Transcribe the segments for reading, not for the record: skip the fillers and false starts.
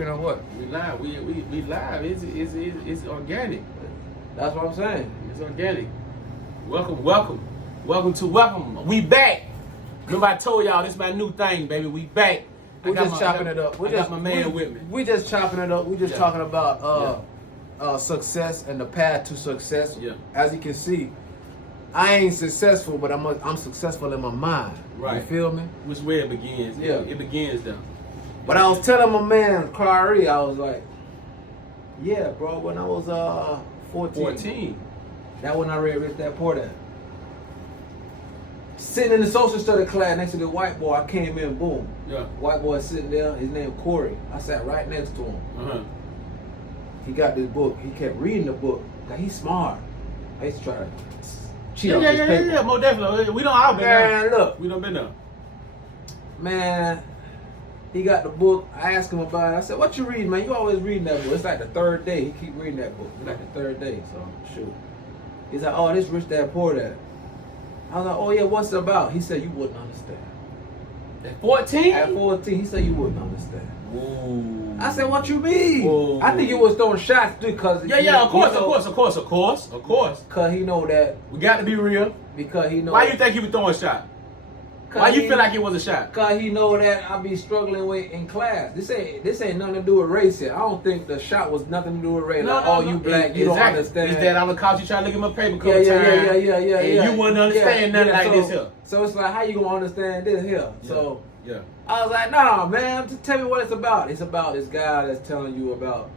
manufacturing or what? We live. We live. It's organic. That's what I'm saying. It's organic. Welcome. We back. Remember I told y'all this is my new thing, baby. We back. We just chopping it up. I got my man with me. We just chopping it up. We just talking about success and the path to success. Yeah. As you can see, I ain't successful, but I'm successful in my mind. Right. You feel me? Which way it begins. Yeah. It begins though. But I was telling my man, Clary, I was like, yeah, bro, when I was 14. That when I read Rich Dad Poor Dad. Sitting in the social study class next to the white boy, I came in, boom. Yeah. White boy sitting there, his name Corey. I sat right next to him. Uh-huh. He got this book. He kept reading the book. Cause he's smart. I used to try to cheat on his paper. Yeah, more definitely. We don't all been there. Man, look. We don't been there. Man, he got the book. I asked him about it. I said, what you reading, man? You always reading that book. It's like the third day. He keep reading that book. It's like the third day. So, shoot. He's like, oh, this Rich Dad Poor Dad. I was like, oh, yeah, what's it about? He said, you wouldn't understand. At 14? At 14, he said, you wouldn't understand. Whoa. I said, what you mean? Whoa. I think he was throwing shots because... Yeah, of course. Because he know that... We got to be real. Because he know... Why you think he was throwing a shot? Why you feel like it was a shot? Because he know that I be struggling with in class. This ain't nothing to do with race here. I don't think the shot was nothing to do with race. You black, you don't understand. Is that on the couch you trying to look at my paper couple times? Yeah. And you wouldn't understand nothing like this here. So it's like, how you gonna understand this here? Yeah. So yeah. I was like, nah, man, just tell me what it's about. It's about this guy that's telling you about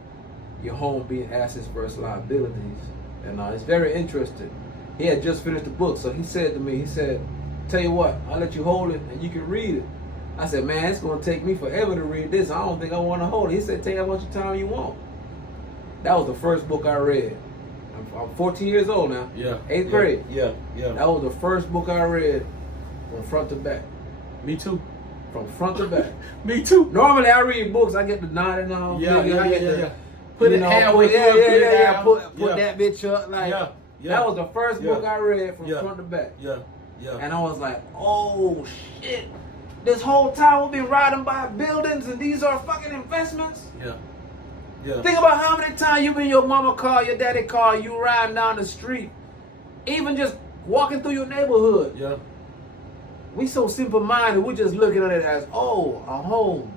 your home being assets versus liabilities. And it's very interesting. He had just finished the book, so he said to me, tell you what, I'll let you hold it and you can read it. I said, man, it's going to take me forever to read this. I don't think I want to hold it. He said, take how much time you want. That was the first book I read. I'm 14 years old now. Yeah. 8th grade. Yeah. That was the first book I read from front to back. Me too. From front to back. Me too. Normally I read books, I get the nod and all. Yeah. Put it halfway through. Put that bitch up. Like, that was the first book I read from front to back. Yeah. And I was like, oh shit. This whole time we've been riding by buildings and these are fucking investments. Yeah. Think about how many times you in your mama car, your daddy car, you riding down the street, even just walking through your neighborhood. Yeah. We so simple-minded, we're just looking at it as, a home.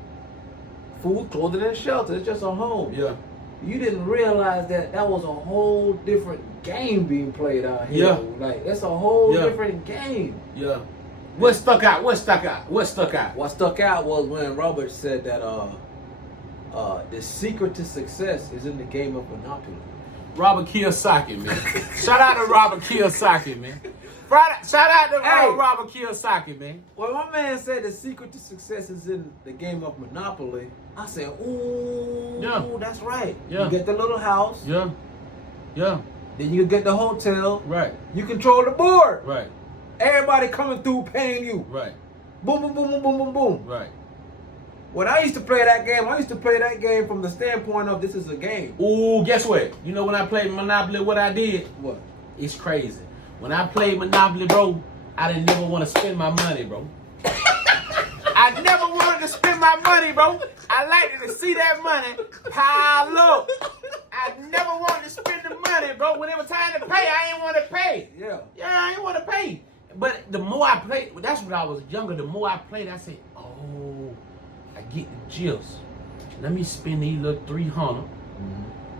Food, clothing, and shelter. It's just a home. Yeah. You didn't realize that was a whole different game being played out here. Yeah. Like, it's a whole different game. Yeah. What stuck out? What stuck out was when Robert said that the secret to success is in the game of Monopoly. Robert Kiyosaki, man. Shout out to Robert Kiyosaki, man. Shout out to Robert Kiyosaki, man. When my man said the secret to success is in the game of Monopoly, I said, ooh, that's right. Yeah. You get the little house. Yeah. Then you get the hotel. Right. You control the board. Right. Everybody coming through paying you. Right. Boom, boom, boom, boom, boom, boom, boom. Right. When I used to play that game, from the standpoint of this is a game. Ooh, guess what? You know when I played Monopoly, what I did? What? It's crazy. When I played Monopoly, bro, I didn't never want to spend my money, bro. I never wanted to spend my money, bro. I liked to see that money pile up. I never wanted to spend the money, bro. When it was time to pay, I didn't want to pay. Yeah, I didn't want to pay. But the more I played, that's when I was younger, the more I played, I said, oh, I get the gist. Let me spend these little 300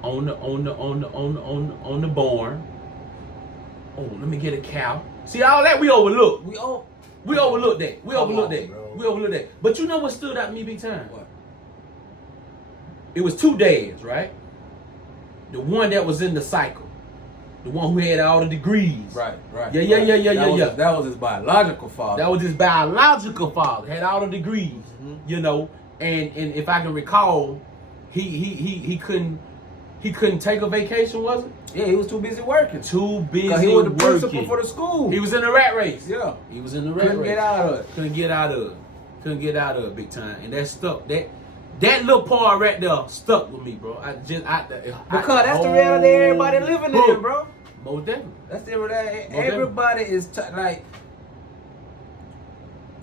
on the barn. Oh, let me get a cow. See, all that we overlooked. We overlooked that. We overlooked that. But you know what stood out to me big time? What? It was two dads, right? The one that was in the cycle. The one who had all the degrees. Right. Yeah. That was his biological father. Had all the degrees, you know. And if I can recall, he couldn't take a vacation, was it? Yeah, he was too busy working. Too busy working. He was the working. principal for the school. He was in the rat race. Yeah. He was in the rat race. Couldn't get out of it. Big time. And that stuck. That little part right there stuck with me, bro. Because that's the reality everybody living in, bro. Most definitely. That's the reality. Everybody is like,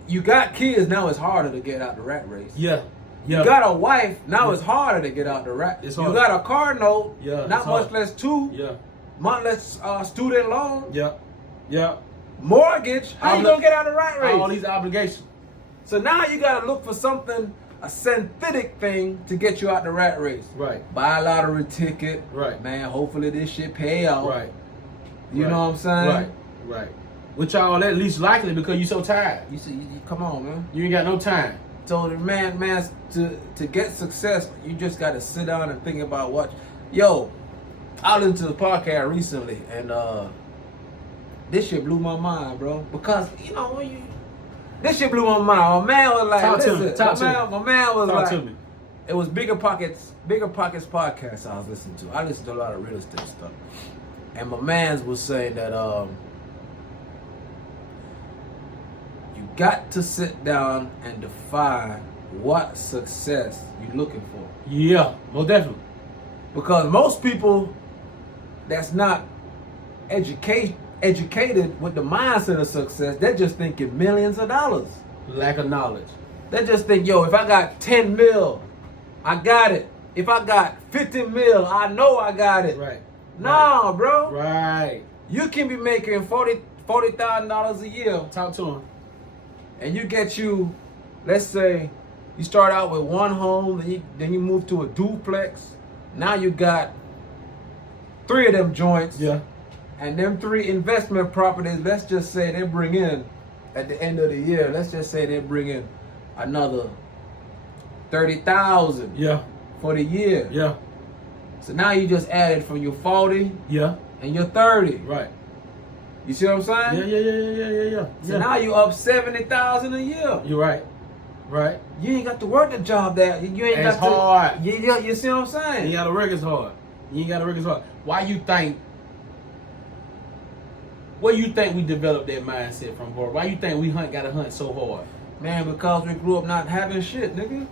you got kids now. It's harder to get out the rat race. Yeah. Yeah. You got a wife, now Yeah. it's harder to get out the rat. It's You harder. got a car note, Yeah, not it's much hard. less two, Yeah. much less student loan, Yeah. Yeah. mortgage. How you gonna get out of the rat race? All these obligations. So now you gotta look for something, a synthetic thing to get you out the rat race. Right. Buy a lottery ticket. Right. Man, hopefully this shit pay out. Right. You Right. know what I'm saying? Right. Right. Which y'all at least likely because you so tired. You see, come on, man. You ain't got no time. So the man, to get success, you just gotta sit down and think about what. Yo, I listened to the podcast recently, and this shit blew my mind, bro. Because you know when you, this shit blew my mind. My man was like, Talk to listen, me. Talk to me. my man was Talk like, to me. it was Bigger Pockets podcast I was listening to. I listen to a lot of real estate stuff, and my man's was saying that you got to sit down and define what success you're looking for. Yeah, most definitely. Because most people that's not educated with the mindset of success, they're just thinking millions of dollars. Lack of knowledge. They just think, yo, if I got 10 mil, I got it. If I got 50 mil, I know I got it. Right. Nah, bro. Right. You can be making $40,000 a year, Talk to him. and you get you, let's say, you start out with one home, then you move to a duplex. Now you got 3 of them joints. Yeah. And them 3 investment properties, let's just say they bring in, at the end of the year, let's just say they bring in another 30,000 Yeah. for the year. Yeah. So now you just added from your 40 Yeah. and your 30. Right. You see what I'm saying? Yeah. So now you up 70,000 a year. You're right. Right. You ain't got to work the job that you ain't It's got to. hard. You see what I'm saying? You gotta work as hard. You ain't gotta work as hard. Why you think? Where you think we developed that mindset from, bro? Why you think we gotta hunt so hard? Man, because we grew up not having shit, nigga.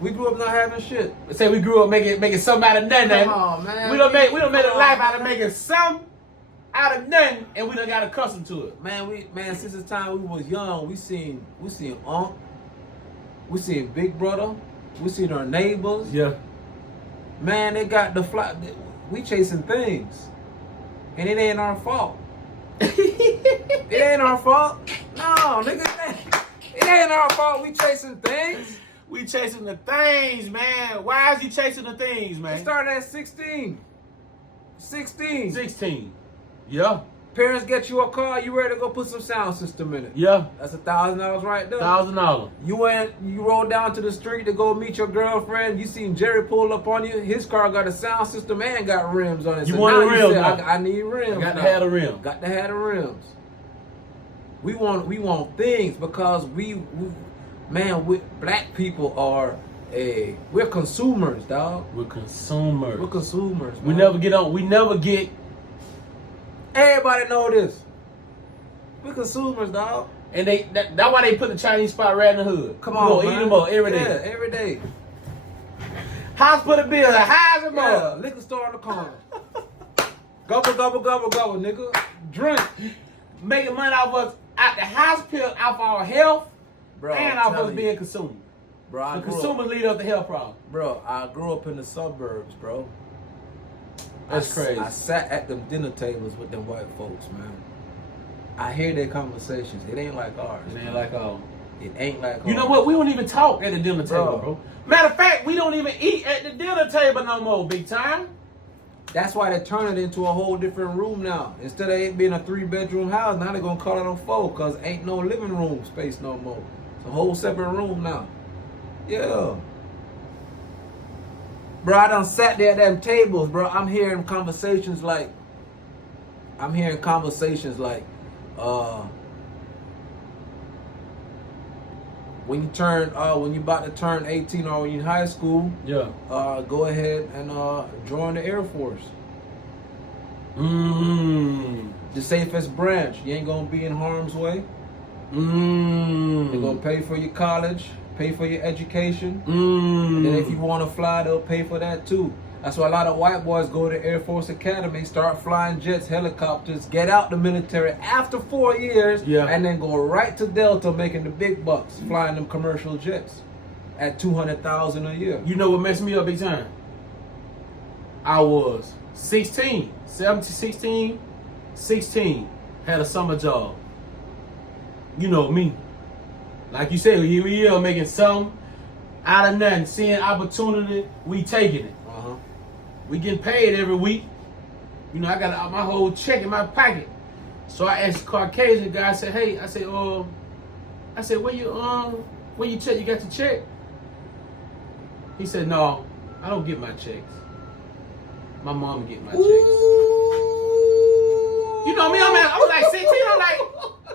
We grew up not having shit. Say we grew up making something out of nothing. Come on, man. We don't make a Come life on, out of man. making some out of nothing, and we done got accustomed to it. Man, since the time we was young, we seen Unc, we seen Big Brother, we seen our neighbors. Yeah. Man, they got the fly. We chasing things, and it ain't our fault. It ain't our fault. No, nigga, it ain't our fault. We chasing things. We chasing the things, man. Why is he chasing the things, We man? started at 16. 16. 16. Yeah. Parents get you a car, you ready to go put some sound system in it. Yeah. That's $1,000 right there. $1,000. You rolled down to the street to go meet your girlfriend. You seen Jerry pull up on you. His car got a sound system and got rims on it. You so want now the rims say, now. I need rims. I got to now. have the rim. Got to have the rims. We want things because black people are we're consumers, dog. We're consumers. We're consumers. We man. never get on. We never get. Everybody know this. We're consumers, dog. And that's why they put the Chinese spot right in the hood. Come We on, gonna man. eat them up every day. Yeah, every day. Hospital bill, highs them Yeah, up. liquor store on the corner. Gobble, gobble, gobble, gobble, nigga. Drink. Making money off us out the hospital, off our health, Bro, and I'm off us telling being you. consumed. Bro, I The grew consumers up, lead up to health problems. bro, I grew up in the suburbs, bro. That's crazy. I sat at them dinner tables with them white folks, man. I hear their conversations. It ain't like ours. It ain't like It ain't like You know ours. what? We don't even talk at the dinner table, Bro. bro. Matter of fact, we don't even eat at the dinner table no more, big time. That's why they turn it into a whole different room now. Instead of it being a 3-bedroom house, now they're gonna call it a 4 because ain't no living room space no more. It's a whole separate room now. Yeah. Bro, I done sat there at them tables, bro. I'm hearing conversations like, when you about to turn 18 or when you're in high school, Yeah. go ahead and join the Air Force. Mmm. The safest branch. You ain't gonna be in harm's way. They're Mmm. gonna pay for your college, pay for your education. Mmm. And if you wanna fly, they'll pay for that too. That's why a lot of white boys go to Air Force Academy, start flying jets, helicopters, get out the military after 4 years, Yeah. and then go right to Delta making the big bucks, flying them commercial jets. at $200,000 a year. You know what messed me up big time? I was 16, 17, 16, had a summer job. You know me. Like you said, we are making something out of nothing. Seeing opportunity, we taking it. We getting paid every week. You know, I got my whole check in my pocket. So I asked the Caucasian guy, I said, hey, I said, where you check? You got your check? He said, no, I don't get my checks. My mom get my checks. You know me, I was like 16, I'm like,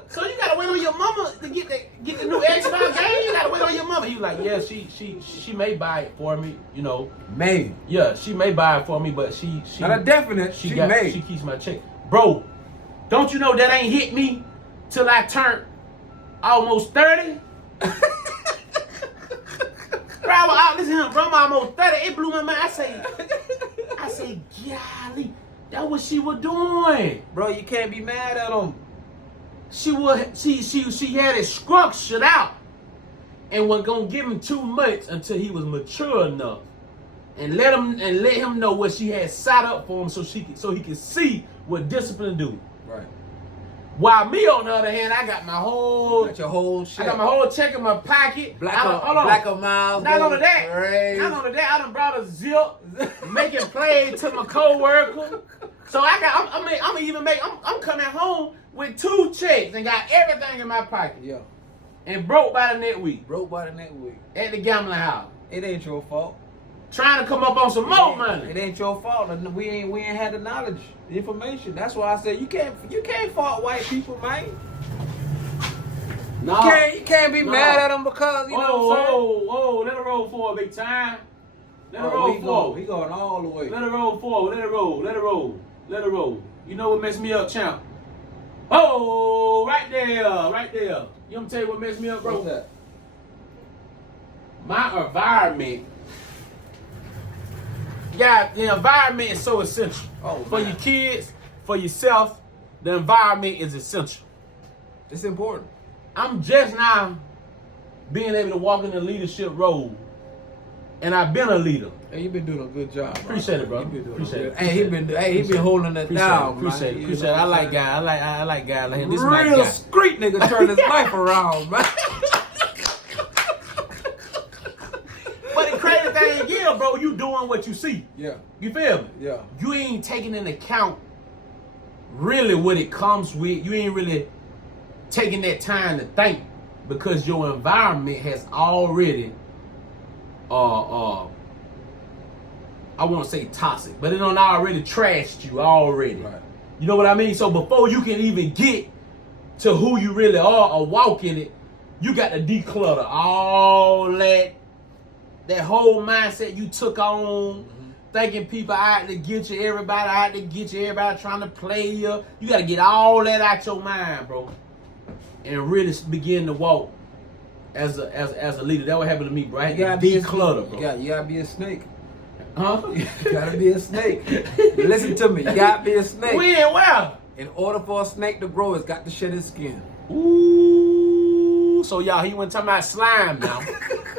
so you gotta wait on your mama to get the new Xbox game? You gotta wait on your mama. He was like, yeah, she may buy it for me, you know. Maybe. Yeah, she may buy it for me, but she not a definite, she may. She keeps my check. Bro, don't you know that ain't hit me till I turned almost 30? Bro, listen to him, bro, I'm almost 30. It blew my mind. I say, golly, that what she was doing. Bro, you can't be mad at him. She had it structured out and wasn't gonna give him too much until he was mature enough. And let him know what she had set up for him so he could see what discipline do. Right. While me, on the other hand, I got my whole... Got your whole check. I got my whole check in my pocket. Black of miles. Not only that, I done brought a zip, making plays to my co-worker. So I'm coming home with 2 checks and got everything in my pocket. Yeah. And broke by the next week. At the gambling house. It ain't your fault. Trying to come up on some more money. It ain't your fault. We ain't had the knowledge, the information. That's why I said you can't fault white people, man. No. You can't be mad at them because you know what I'm saying. Whoa, let it roll forward, big time. Let it roll forward. He going all the way. Let it roll forward. Let it roll. You know what messed me up, champ? Oh, right there. You want me to tell you what messed me up, bro? What's that? My environment. Yeah, the environment is so essential. For your kids, for yourself, the environment is essential. It's important. I'm just now being able to walk in the leadership role. And I've been a leader. Hey, you've been doing a good job, bro. Appreciate it, bro. Appreciate it. He been holding it down. Appreciate it. I like guys. I like guys like him. This is my real guy. street nigga turn his life around, man. But the crazy thing again, bro, you doing what you see. Yeah. You feel me? Yeah. You ain't taking into account really what it comes with. You ain't really taking that time to think because your environment has already I won't say toxic, but it done already trashed you already. Right. You know what I mean? So before you can even get to who you really are or walk in it, you got to declutter all that whole mindset you took on, thinking people out to get you, everybody trying to play you. You got to get all that out your mind, bro, and really begin to walk as a leader. That what happened to me, bro. You gotta declutter, bro. You gotta be a snake. Huh? You gotta be a snake. Listen to me. You gotta be a snake. Well. In order for a snake to grow, it's got to shed its skin. Ooh. So y'all, he wasn't talking about slime now.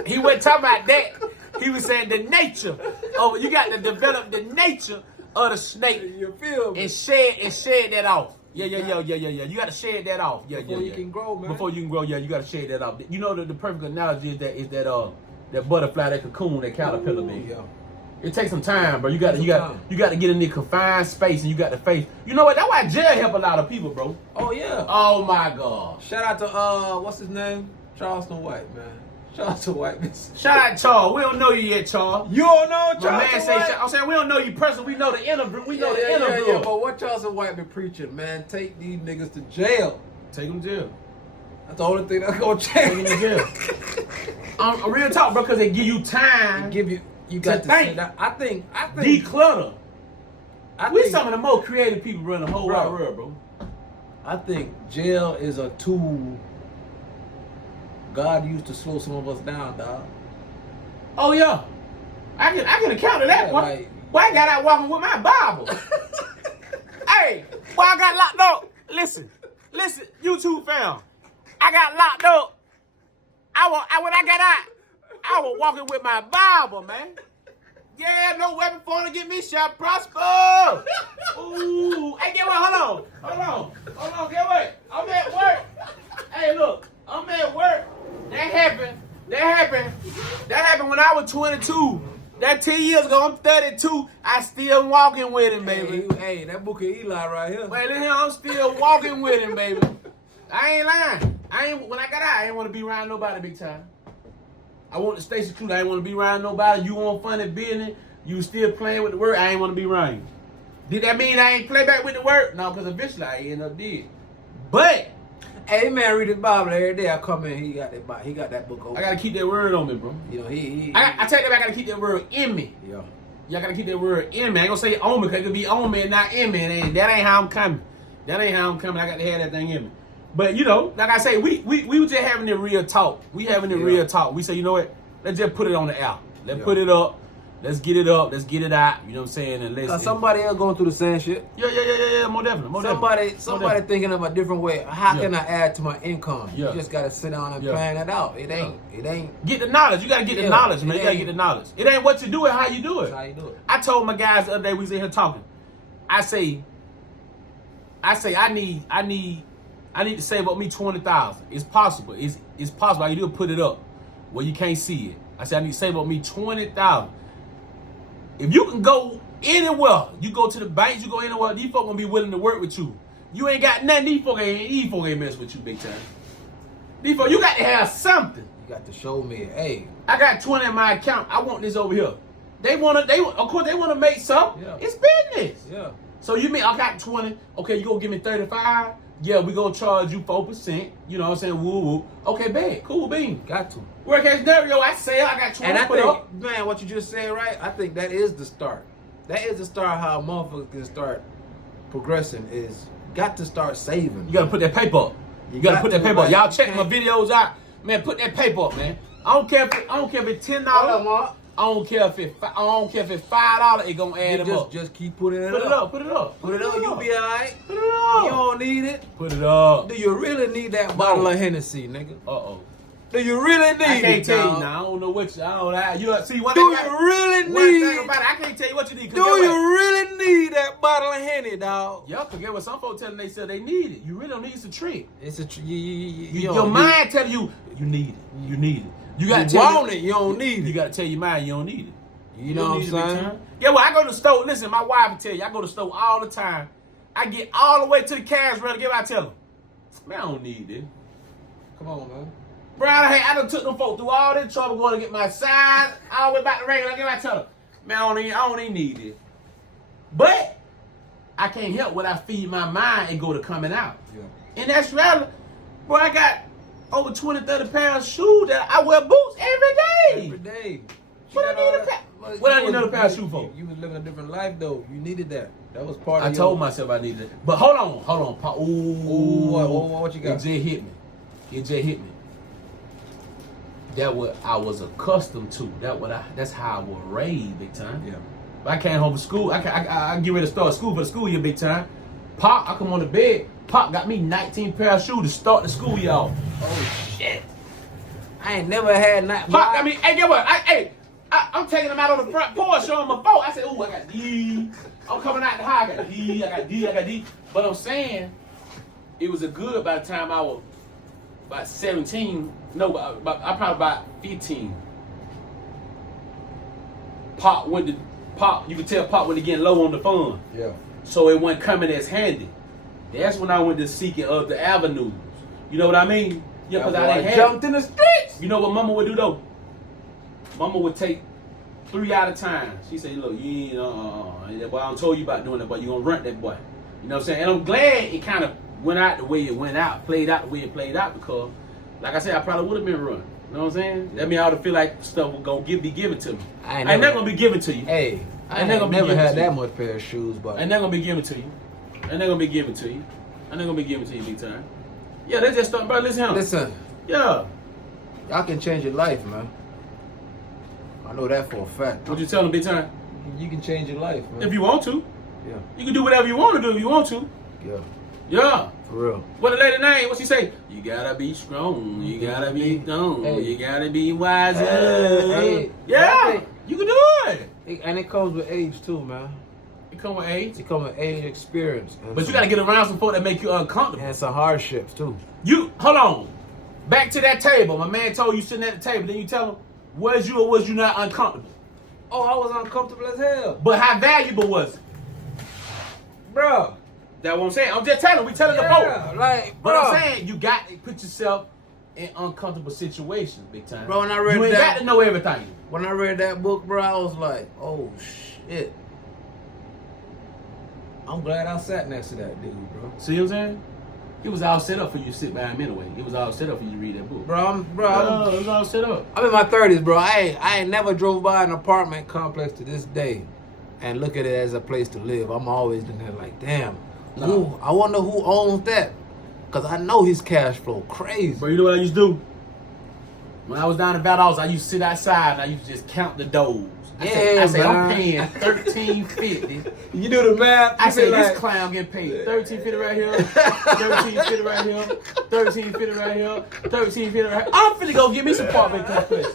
He wasn't talking about that. He was saying the nature of you got to develop the nature of the snake. You feel me? And shed that off. Yeah. You got to shed that off. Before you can grow, man. Before you can grow, you got to shed that off. You know the perfect analogy is that butterfly, that cocoon, that caterpillar, man. Yeah. It takes some time, bro. You got to get in the confined space, and you got to face. You know what? That's why jail help a lot of people, bro. Oh yeah. Oh my God. Shout out to what's his name? Charleston White, man. Charleston White. Shout out Charles. We don't know you yet, Charles. You don't know Charleston My man say, I'm saying we don't know you personally. We know the interview. We know the interview. Yeah, but what Charleston White been preaching, man? Take these niggas to jail. Take them to jail. That's the only thing that's gonna change. Take them to jail. Real talk, bro, because they give you time. You got to think. I think declutter. We some of the most creative people in the whole wide world, bro. I think jail is a tool God used to slow some of us down, dog. Oh yeah, I can account to that. Like, boy, I got out walking with my Bible. Hey, boy, I got locked up. Listen, YouTube fam. I got locked up. When I got out, I was walking with my Bible, man. Yeah, no weapon formed against me shall prosper. Ooh, hey, get what? Hold on. Get what? I'm at work. Hey, look, I'm at work. That happened when I was 22. That 10 years ago, I'm 32. I still walking with him, baby. Hey, that book of Eli right here. Wait, listen, I'm still walking with him, baby. I ain't lying. When I got out, I ain't want to be around nobody big time. I want to stay secluded. I ain't want to be around nobody. You on funny business. You still playing with the word. I ain't want to be around you. Did that mean I ain't play back with the word? No, because eventually I end up dead. But hey, man, read his Bible every day. I come in, he got that Bible. He got that book open. I gotta keep that word on me, bro. You know, I tell you that I gotta keep that word in me. Yeah. Y'all gotta keep that word in me. I ain't gonna say on me because it could be on me and not in me. And that ain't how I'm coming. I got to have that thing in me. But you know, like I say, we were just having the real talk. We having the real talk. We say, you know what? Let's just put it on the air. Let's put it up. Let's get it up. Let's get it out. You know what I'm saying? And let's. Somebody else going through the same shit. Yeah. More definitely. Somebody thinking of a different way. How can I add to my income? Yeah. You just gotta sit down and plan it out. It ain't. Get the knowledge. You gotta get the knowledge, man. You gotta get the knowledge. It ain't what you do, it's how you do it. That's how you do it. I told my guys the other day we was in here talking. I say I need to save up me 20,000. It's possible. It's possible. All you do is put it up where you can't see it. I said I need to save up me 20,000. If you can go anywhere, you go to the banks, you go anywhere, these folk gonna be willing to work with you. You ain't got nothing, these folk ain't mess with you big time. These folk, you got to have something. You got to show me, hey. I got 20 in my account. I want this over here. Of course they wanna make something. Yeah. It's business. Yeah. So you mean I got 20, okay, you gonna give me 35? Yeah, we gonna charge you 4%. You know what I'm saying? Woo. Okay, bad. Cool bean. Got to. Worst case scenario, I sell, I got 20. And I think, man, what you just said, right? I think that is the start. That is the start how a motherfucker can start progressing is got to start saving. You gotta put that paper up. You gotta put that paper up. Y'all check my videos out. Man, put that paper up, man. I don't care if it's $10. I don't care if it's $5. It gonna add up. Just keep putting it up. Put it up. You'll be alright. Put it up. You don't need it. Put it up. Do you really need that bottle of Hennessy, nigga? Do you really need it? I can't tell you now. I don't know what you see. Do you really need? I can't tell you what you need. Do you really need that bottle of Henny, dog? Y'all forget what some folks telling themselves they need it. You really don't need. It's a trick. It's a trick. Your mind telling you need it. You need it. You gotta want it. You don't need it. You gotta tell your mind you don't need it. You know what I'm saying? Yeah, well, I go to the store. Listen, my wife will tell you, I go to the store all the time. I get all the way to the cash register. Get what I tell them? Man, I don't need it. Come on, man. Bro, I done took them folks through all this trouble going to get my size, all the way back to regular. Get what I tell them? Man, I don't even need it. But I can't help what I feed my mind and go to coming out. Yeah. And that's reality. Bro, I got over 20, 30 pounds of shoes that I wear boots every day. Every day. What I need a pair? What I need another pair of shoes for? You was living a different life though. You needed that. That was part of I told myself I needed it. But hold on. Ooh, what you got? It just hit me. That what I was accustomed to. That's how I was raised big time. Yeah. But I came home from school. I get ready to start school for the school year big time. Pop, I come on the bed. Pop got me 19 pair of shoes to start the school year off. Oh shit. I ain't never had not. Pop, hey, get what? I'm taking them out on the front porch, showing my phone. I said, ooh, I got these. I'm coming out the high. I got these. But I'm saying, it was a good by the time I was about 17. No, I probably about 15. You could tell Pop went to getting low on the fund. Yeah. So it wasn't coming as handy. That's when I went to seeking of the avenues. You know what I mean? Yeah, because I didn't have jumped in the streets. You know what Mama would do though? Mama would take 3 at a time. She said, look, you ain't, that boy, I don't told you about doing that, boy. You gonna rent that boy. You know what I'm saying? And I'm glad it kind of went out the way it went out, played out the way it played out, because, like I said, I probably would have been run. You know what I'm saying? That means I would feel like stuff was gonna be given to me. I ain't never gonna be given to you. Hey, I ain't never had that much pair of shoes, but ain't never gonna be given to you. Ain't never gonna be given to you. Ain't never gonna be given to you big time. Yeah, let's just start, bro. Listen. Yeah. Y'all can change your life, man. I know that for a fact. What you tell them big time? You can change your life, man. If you want to. Yeah. You can do whatever you want to do if you want to. Yeah. Yeah. For real. What the lady name? What she say? You gotta be strong. You gotta be strong. Hey. You gotta be wiser. Hey. Yeah. You can do it. And it comes with age too, man. It come with age. It comes with age, experience. But you gotta get around some folk that make you uncomfortable. And some hardships too. You hold on. Back to that table. My man told you sitting at the table. Then you tell him, was you or was you not uncomfortable? Oh, I was uncomfortable as hell. But how valuable was it? Bro. That's what I'm saying. I'm just telling. We telling the folk. Like, But bro. I'm saying you got to put yourself in uncomfortable situations, big time. Bro, when I read you ain't that, got to know everything. When I read that book, bro, I was like, oh shit. I'm glad I sat next to that dude, bro. See what I'm saying? It was all set up for you to sit by him anyway. It was all set up for you to read that book. Bro, It was all set up. I'm in my 30s, bro. I ain't never drove by an apartment complex to this day and look at it as a place to live. I'm always looking at it like, damn, No. I wonder who owns that. Because I know his cash flow crazy. Bro, you know what I used to do? When I was down in Valdosta, I used to sit outside and I used to just count the doors. I said, I'm paying $13.50. You do the math. I said, like, this clown getting paid $13.50 right here, $13.50 right here, $13.50 right here, $13.50 right here. I'm finna go get me some apartment complex.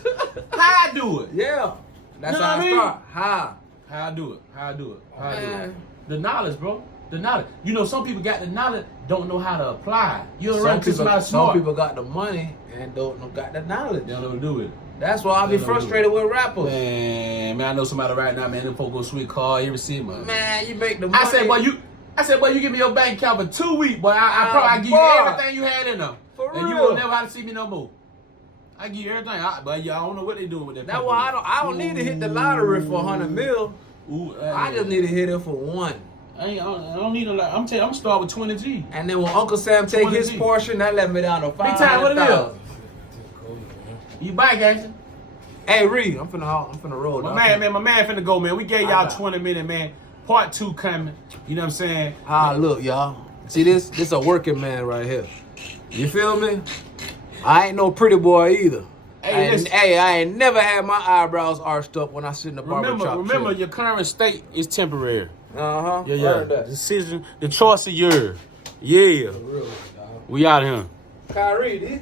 How I do it? yeah. That's You know how what I I mean? start. How? How I do it? How I do it? How I do it? Man. The knowledge, bro. The knowledge. You know, some people got the knowledge, don't know how to apply. You don't Some run to somebody some smart. people got the money and don't know got the knowledge. They don't know what to do with it. That's why I be They don't know frustrated with rappers. Man, I know somebody right now, man. Them folk go sweet car every city, man. Man, you make the money. I said, boy, you give me your bank account for 2 weeks, boy. I probably give you boy. everything you had in them. For and you real. will never have to see me no more. I give you everything. But I don't know what they doing with that. That's why I don't need to hit the lottery for 100 mil. Ooh, I just need to hit it for one. I don't need a lot. I'm telling you, I'm start with 20 G. And then when Uncle Sam take 20 his G. portion, that let me down to Big time, what it is? 500,000. You bike action. Hey Reed, I'm finna roll. My dog. man finna go, man. We gave I y'all got 20 minutes, man. Part 2 coming. You know what I'm saying? Ah, look, y'all. See this? This a working man right here. You feel me? I ain't no pretty boy either. Hey, I ain't never had my eyebrows arched up when I sit in the barber shop. Remember, your current state is temporary. Uh-huh. Yeah. Decision, the choice of yours. Yeah. For real, dog. We out here. Kyrie,